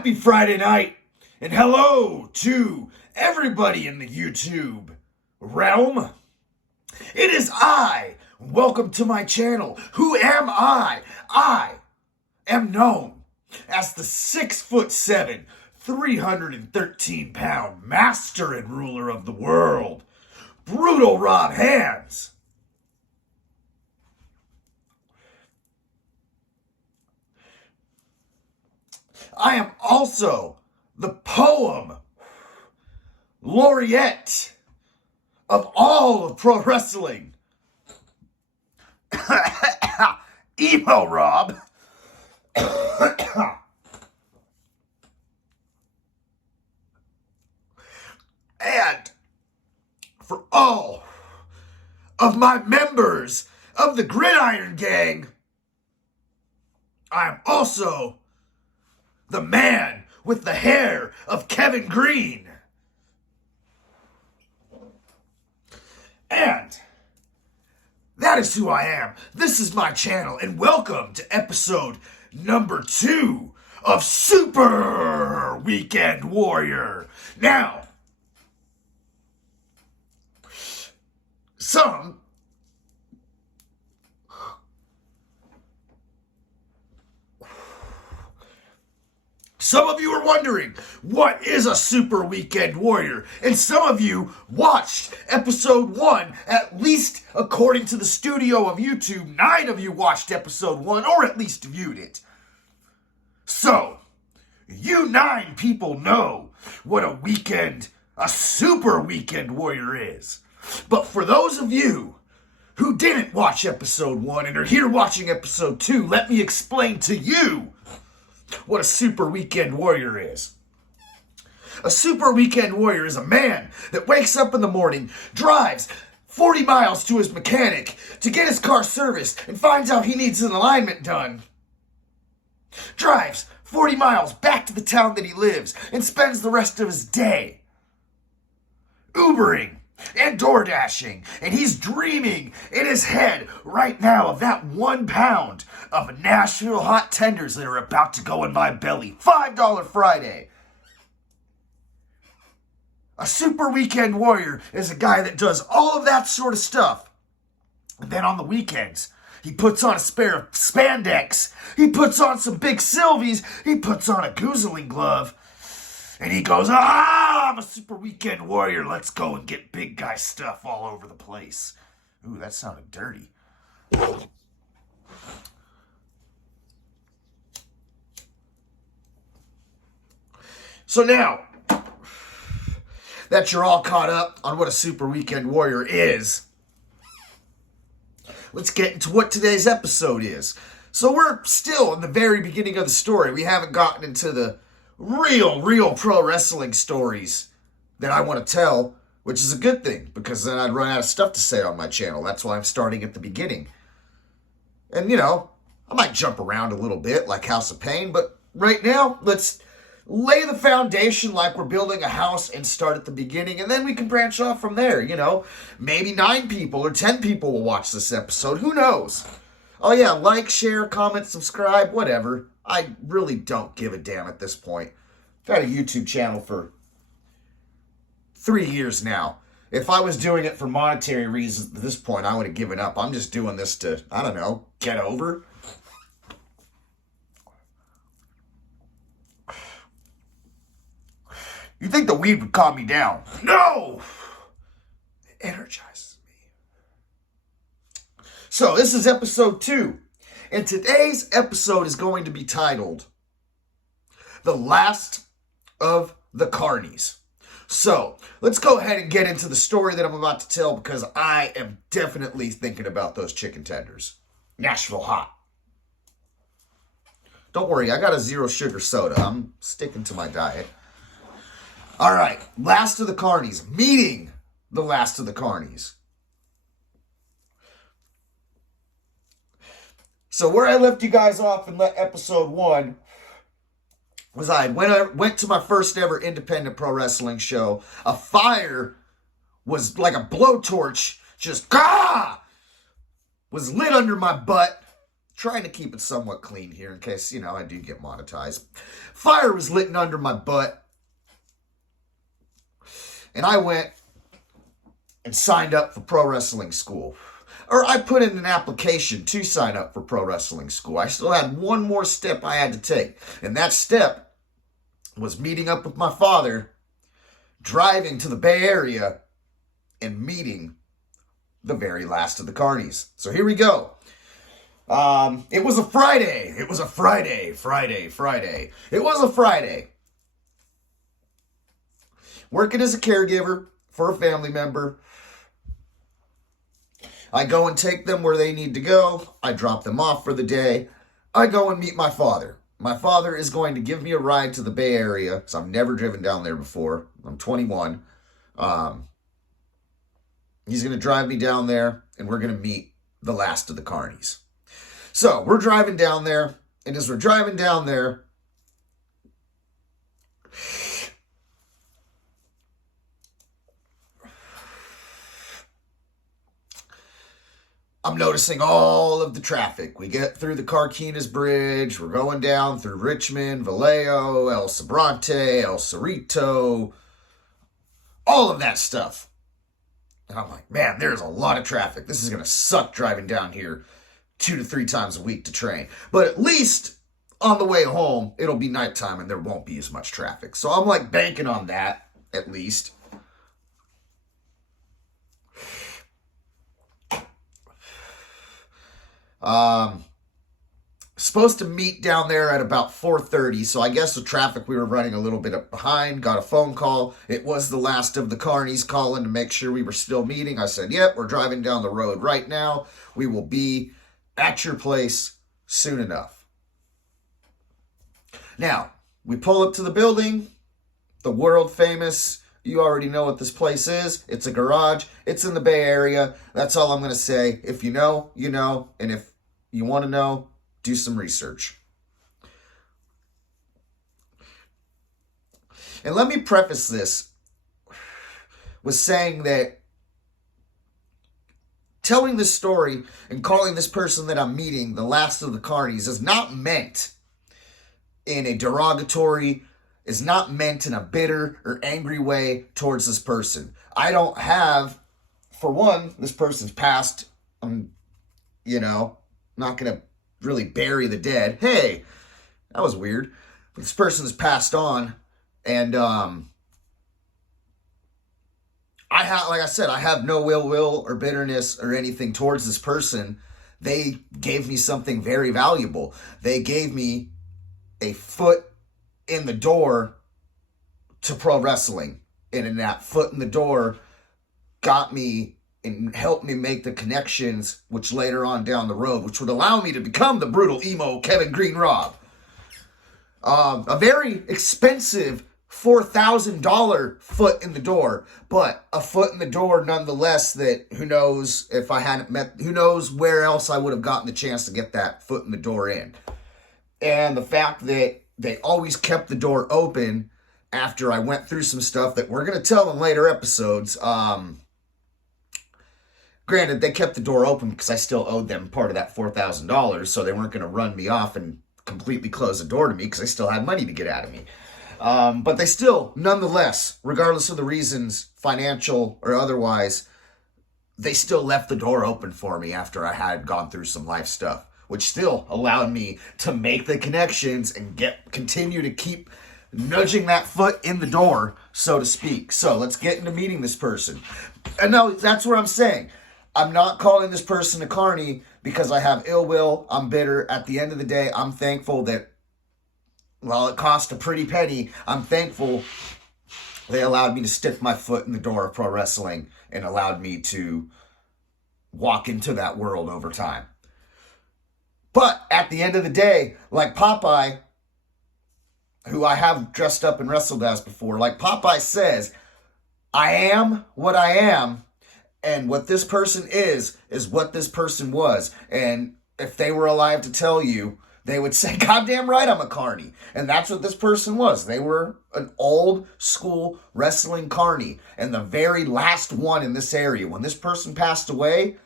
Happy Friday night, and hello to everybody in the YouTube realm. It is I. Welcome to my channel. Who am I? I am known as the 6'7", 313-pound master and ruler of the world, Brutal Rob Hands. I am also the poem laureate of all of pro wrestling, Emo Rob. And for all of my members of the Gridiron Gang, I am also the man with the hair of Kevin Green. And that is who I am. This is my channel, and welcome to episode number 2 of Super Weekend Warrior. Now, Some of you are wondering, what is a Super Weekend Warrior? And some of you watched episode 1, at least according to the studio of YouTube. 9 of you watched episode 1, or at least viewed it. So, you 9 people know what a Super Weekend Warrior is. But for those of you who didn't watch episode 1 and are here watching episode 2, let me explain to you what a Super Weekend Warrior is. A Super Weekend Warrior is a man that wakes up in the morning, drives 40 miles to his mechanic to get his car serviced, and finds out he needs an alignment done. Drives 40 miles back to the town that he lives and spends the rest of his day Ubering and door dashing, and he's dreaming in his head right now of that 1 pound of Nashville hot tenders that are about to go in my belly. $5 Friday. A Super Weekend Warrior is a guy that does all of that sort of stuff. And then on the weekends, he puts on a spare of spandex. He puts on some big Sylvies. He puts on a goozling glove. And he goes, I'm a Super Weekend Warrior. Let's go and get big guy stuff all over the place. Ooh, that sounded dirty. So now that you're all caught up on what a Super Weekend Warrior is, let's get into what today's episode is. So we're still in the very beginning of the story. We haven't gotten into the real pro wrestling stories that I want to tell, which is a good thing, because then I'd run out of stuff to say on my channel. That's why I'm starting at the beginning. And, I might jump around a little bit like House of Pain, but right now, let's lay the foundation like we're building a house and start at the beginning, and then we can branch off from there, Maybe 9 people or 10 people will watch this episode. Who knows? Oh yeah, like, share, comment, subscribe, whatever. I really don't give a damn at this point. I've had a YouTube channel for 3 years now. If I was doing it for monetary reasons at this point, I would have given up. I'm just doing this to, I don't know, get over. You think the weed would calm me down? No! It energizes me. So, this is episode 2. And today's episode is going to be titled, The Last of the Carnies. So, let's go ahead and get into the story that I'm about to tell, because I am definitely thinking about those chicken tenders. Nashville hot. Don't worry, I got a 0 sugar soda. I'm sticking to my diet. All right, Last of the Carnies. Meeting the Last of the Carnies. So where I left you guys off in episode 1 was I went to my first ever independent pro wrestling show. A fire was like a blowtorch, just was lit under my butt. trying to keep it somewhat clean here in case, I do get monetized. Fire was lit under my butt. And I went and signed up for pro wrestling school. Or I put in an application to sign up for pro wrestling school. I still had one more step I had to take. And that step was meeting up with my father, driving to the Bay Area, and meeting the very last of the Carnies. So here we go. It was a Friday. It was a Friday. It was a Friday. Working as a caregiver for a family member. I go and take them where they need to go. I drop them off for the day. I go and meet my father. My father is going to give me a ride to the Bay Area, because I've never driven down there before. I'm 21. He's going to drive me down there, and we're going to meet the last of the Carnies. So, we're driving down there, and as we're driving down there, I'm noticing all of the traffic. We get through the Carny Bridge. We're going down through Richmond, Vallejo, El Sobrante, El Cerrito, all of that stuff. And I'm like, man, there's a lot of traffic. This is going to suck driving down here 2 to 3 times a week to train. But at least on the way home, it'll be nighttime and there won't be as much traffic. So I'm like banking on that, at least. Supposed to meet down there at about 4:30, so I guess the traffic we were running a little bit behind. Got a phone call. It was the last of the Carnies calling to make sure we were still meeting. I said, yep, we're driving down the road right now. We will be at your place soon enough. Now, we pull up to the building, the world famous, you already know what this place is. It's a garage. It's in the Bay Area. That's all I'm going to say. If you know, you know. And if you want to know, do some research. And let me preface this with saying that telling this story and calling this person that I'm meeting the last of the Carnies is not meant in a derogatory, is not meant in a bitter or angry way towards this person. I don't have, for one, this person's passed. I'm, not going to really bury the dead. Hey, that was weird. But this person's passed on, and I have no ill will or bitterness or anything towards this person. They gave me something very valuable. They gave me a foot in the door to pro wrestling. And in that foot in the door got me and helped me make the connections, which later on down the road, which would allow me to become the brutal emo Kevin Green Rob. A very expensive $4,000 foot in the door, but a foot in the door nonetheless that who knows if I hadn't met, who knows where else I would have gotten the chance to get that foot in the door in. And the fact that they always kept the door open after I went through some stuff that we're going to tell in later episodes. Granted, they kept the door open because I still owed them part of that $4,000, so they weren't going to run me off and completely close the door to me because I still had money to get out of me. But they still, nonetheless, regardless of the reasons, financial or otherwise, they still left the door open for me after I had gone through some life stuff, which still allowed me to make the connections and continue to keep nudging that foot in the door, so to speak. So let's get into meeting this person. And no, that's what I'm saying. I'm not calling this person a Carny because I have ill will. I'm bitter. At the end of the day, I'm thankful that while it cost a pretty penny, I'm thankful they allowed me to stick my foot in the door of pro wrestling and allowed me to walk into that world over time. But at the end of the day, like Popeye, who I have dressed up and wrestled as before, like Popeye says, I am what I am. And what this person is what this person was. And if they were alive to tell you, they would say, goddamn right, I'm a Carny. And that's what this person was. They were an old school wrestling Carny. And the very last one in this area. When this person passed away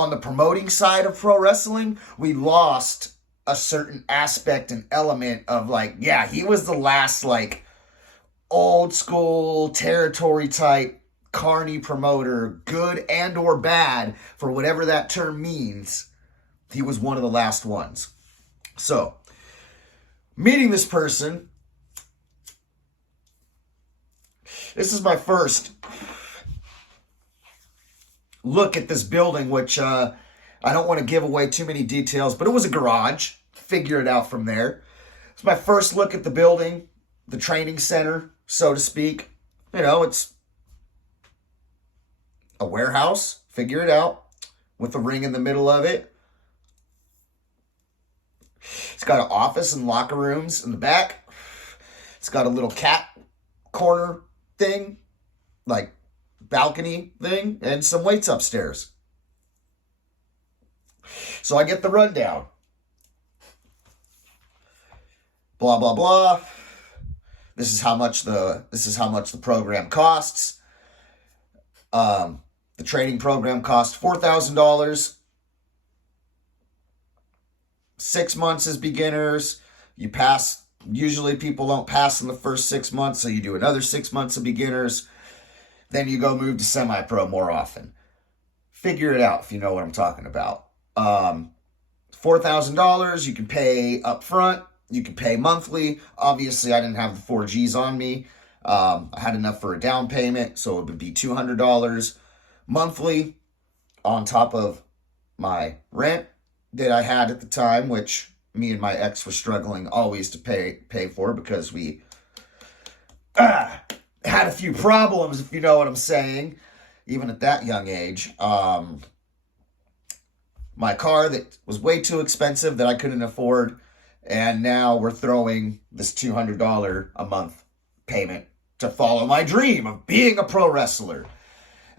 on the promoting side of pro wrestling, we lost a certain aspect and element of like, yeah, he was the last like old school territory type Carny promoter, good and or bad, for whatever that term means. He was one of the last ones. So, meeting this person, this is my first look at this building, which I don't want to give away too many details, but it was a garage. Figure it out from there. It's my first look at the building, the training center, so to speak. You know, it's a warehouse. Figure it out. With a ring in the middle of it. It's got an office and locker rooms in the back. It's got a little cat corner thing, like balcony thing, and some weights upstairs. So I get the rundown. Blah blah blah. This is how much the program costs. The training program costs $4,000. 6 months as beginners. You pass. Usually people don't pass in the first 6 months, so you do another 6 months of beginners. Then you go move to semi-pro more often. Figure it out if you know what I'm talking about. $4,000, you can pay up front. You can pay monthly. Obviously, I didn't have the 4Gs on me. I had enough for a down payment, so it would be $200 monthly on top of my rent that I had at the time, which me and my ex were struggling always to pay for because we had a few problems, if you know what I'm saying, even at that young age. My car that was way too expensive that I couldn't afford, and now we're throwing this $200 a month payment to follow my dream of being a pro wrestler.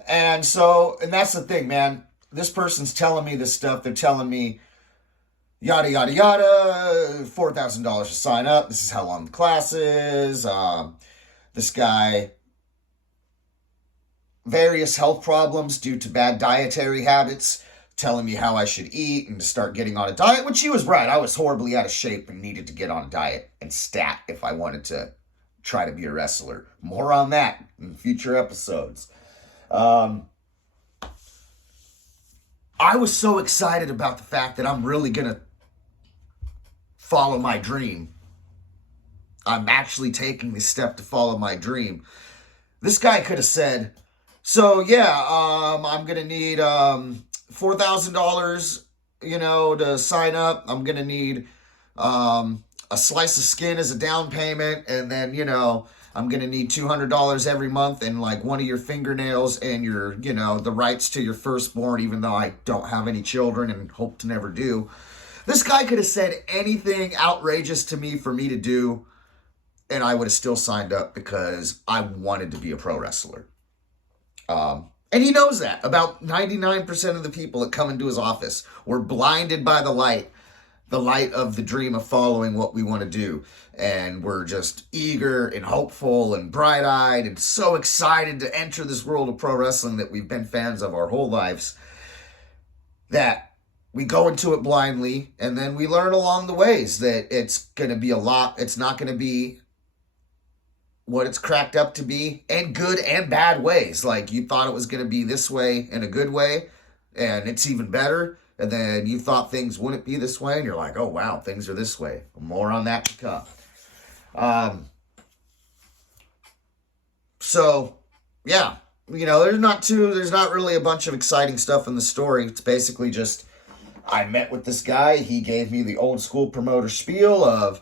And that's the thing, man. This person's telling me this stuff. They're telling me, yada, yada, yada, $4,000 to sign up. This is how long the class is. This guy, various health problems due to bad dietary habits, telling me how I should eat and to start getting on a diet, which he was right. I was horribly out of shape and needed to get on a diet and stat if I wanted to try to be a wrestler. More on that in future episodes. I was so excited about the fact that I'm really going to follow my dream. I'm actually taking this step to follow my dream. This guy could have said, so yeah, I'm going to need $4,000, to sign up. I'm going to need a slice of skin as a down payment, and then, I'm going to need $200 every month and like one of your fingernails and your, the rights to your firstborn, even though I don't have any children and hope to never do. This guy could have said anything outrageous to me for me to do, and I would have still signed up because I wanted to be a pro wrestler. And he knows that. About 99% of the people that come into his office were blinded by the light of the dream of following what we want to do. And we're just eager and hopeful and bright-eyed and so excited to enter this world of pro wrestling that we've been fans of our whole lives, that we go into it blindly, and then we learn along the ways that it's going to be it's not going to be what it's cracked up to be, in good and bad ways. Like, you thought it was going to be this way in a good way, and it's even better. And then you thought things wouldn't be this way, and you're like, oh, wow, things are this way. More on that to come. So, yeah, there's not really a bunch of exciting stuff in the story. It's basically just, I met with this guy. He gave me the old school promoter spiel of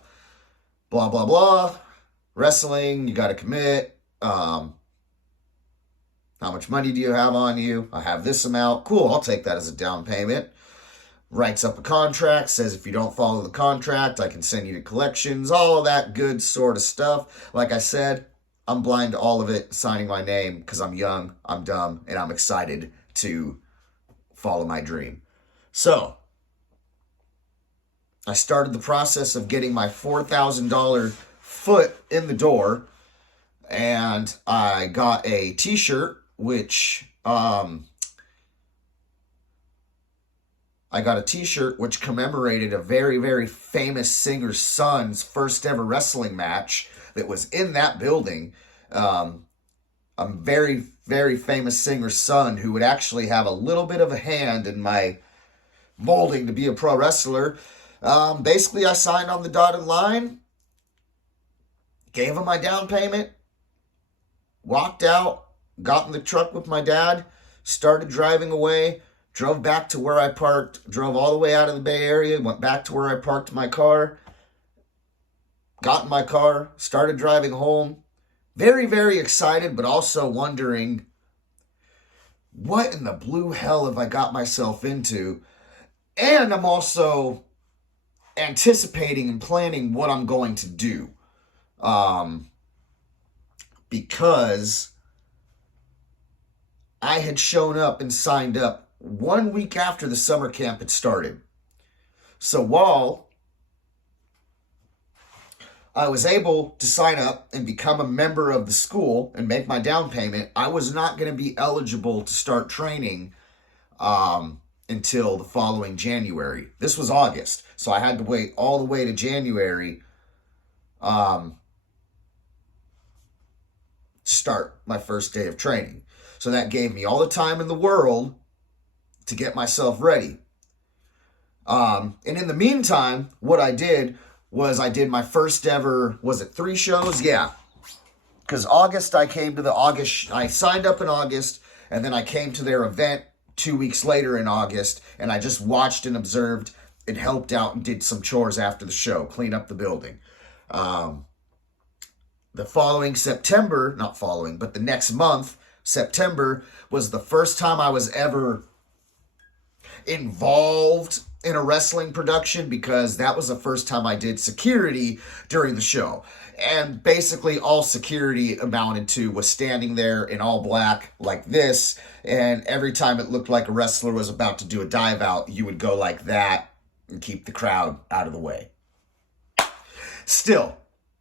blah, blah, blah. Wrestling, you got to commit. How much money do you have on you? I have this amount. Cool, I'll take that as a down payment. Writes up a contract, says if you don't follow the contract, I can send you to collections, all of that good sort of stuff. Like I said, I'm blind to all of it, signing my name because I'm young, I'm dumb, and I'm excited to follow my dream. So, I started the process of getting my $4,000 foot in the door, and I got a t-shirt, which I got a t-shirt which commemorated a very, very famous singer's son's first ever wrestling match that was in that building. A very, very famous singer's son who would actually have a little bit of a hand in my molding to be a pro wrestler. Basically, I signed on the dotted line, gave him my down payment, walked out, got in the truck with my dad, started driving away, drove back to where I parked, drove all the way out of the Bay Area, went back to where I parked my car, got in my car, started driving home. Very, very excited, but also wondering, what in the blue hell have I got myself into? And I'm also anticipating and planning what I'm going to do. Because I had shown up and signed up 1 week after the summer camp had started. So while I was able to sign up and become a member of the school and make my down payment, I was not going to be eligible to start training until the following January. This was August, so I had to wait all the way to January to start my first day of training. So that gave me all the time in the world to get myself ready. And in the meantime, what I did was I did my first ever, was it 3 shows? Yeah. Because August, I signed up in August, and then I came to their event 2 weeks later in August, and I just watched and observed and helped out and did some chores after the show, clean up the building. The following September, but the next month, September, was the first time I was ever involved in a wrestling production, because that was the first time I did security during the show. And basically all security amounted to was standing there in all black like this, and every time it looked like a wrestler was about to do a dive out, you would go like that and keep the crowd out of the way. Still,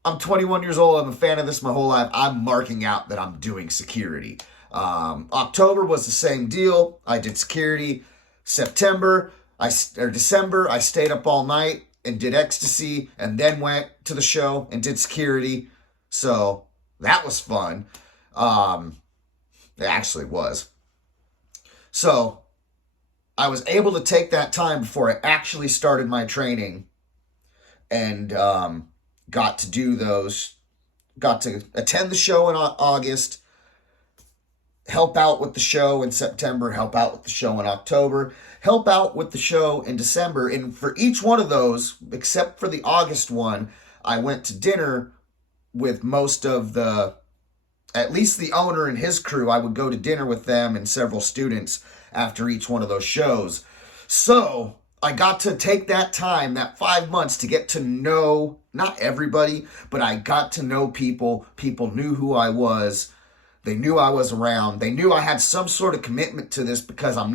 I'm 21 years old. I'm a fan of this my whole life. I'm marking out that I'm doing security. October was the same deal. I did security. December, I stayed up all night and did ecstasy, and then went to the show and did security. So that was fun. It actually was. So I was able to take that time before I actually started my training, and got to attend the show in August, help out with the show in September, help out with the show in October, help out with the show in December. And for each one of those, except for the August one, I went to dinner with at least the owner and his crew. I would go to dinner with them and several students after each one of those shows. So I got to take that time, that 5 months, to get to know, not everybody, but I got to know people. People knew who I was. They knew I was around. They knew I had some sort of commitment to this, because I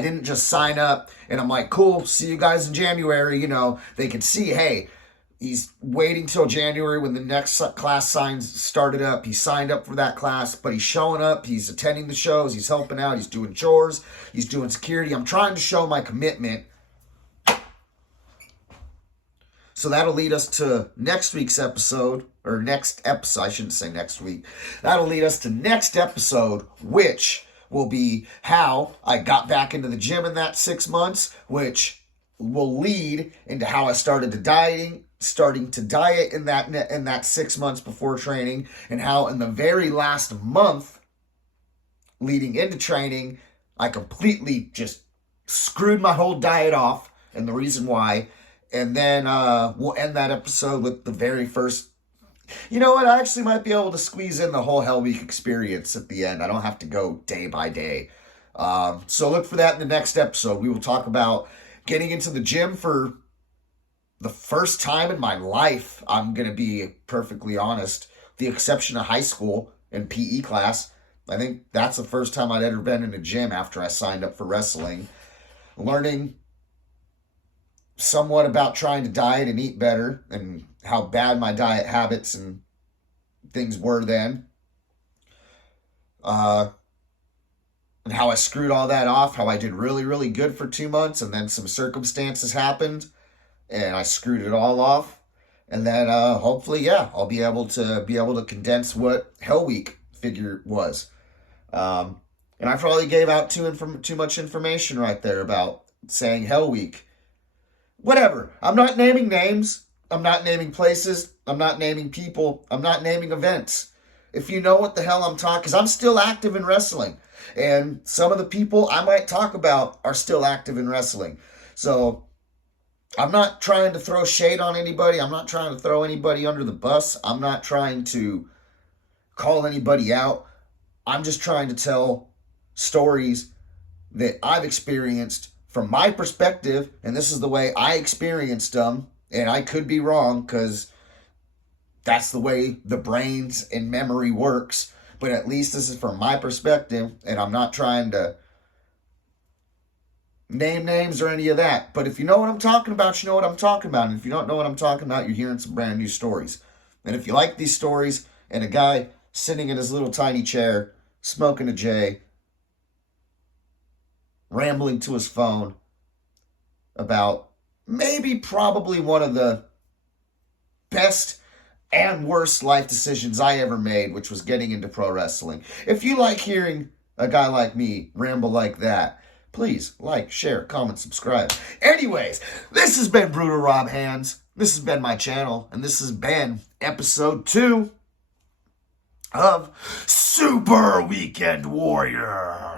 didn't just sign up and I'm like, cool, see you guys in January. They could see, hey, he's waiting till January when the next class started up. He signed up for that class, but he's showing up. He's attending the shows. He's helping out. He's doing chores. He's doing security. I'm trying to show my commitment. So that'll lead us to next week's episode, or next episode, I shouldn't say next week. That'll lead us to next episode, which will be how I got back into the gym in that 6 months, which will lead into how I starting to diet in that 6 months before training, and how in the very last month leading into training, I completely just screwed my whole diet off, and the reason why. And then we'll end that episode with the very first. You know what? I actually might be able to squeeze in the whole Hell Week experience at the end. I don't have to go day by day. So look for that in the next episode. We will talk about getting into the gym for the first time in my life. I'm going to be perfectly honest. The exception of high school and PE class. I think that's the first time I'd ever been in a gym after I signed up for wrestling. Learning somewhat about trying to diet and eat better, and how bad my diet habits and things were then. and how I screwed all that off, how I did really, really good for 2 months, and then some circumstances happened, and I screwed it all off. And then hopefully, yeah, I'll be able to condense what Hell Week figure was. And I probably gave out too much information right there about saying Hell Week. Whatever. I'm not naming names. I'm not naming places. I'm not naming people. I'm not naming events. If you know what the hell I'm talking, because I'm still active in wrestling. And some of the people I might talk about are still active in wrestling. So I'm not trying to throw shade on anybody. I'm not trying to throw anybody under the bus. I'm not trying to call anybody out. I'm just trying to tell stories that I've experienced from my perspective, and this is the way I experienced them, and I could be wrong because that's the way the brains and memory works, but at least this is from my perspective, and I'm not trying to name names or any of that. But if you know what I'm talking about, you know what I'm talking about, and if you don't know what I'm talking about, you're hearing some brand new stories. And if you like these stories, and a guy sitting in his little tiny chair, smoking a J, rambling to his phone about maybe probably one of the best and worst life decisions I ever made, which was getting into pro wrestling. If you like hearing a guy like me ramble like that, please like, share, comment, subscribe. Anyways, this has been Brutal Rob Hands. This has been my channel, and this has been episode 2 of Super Weekend Warrior.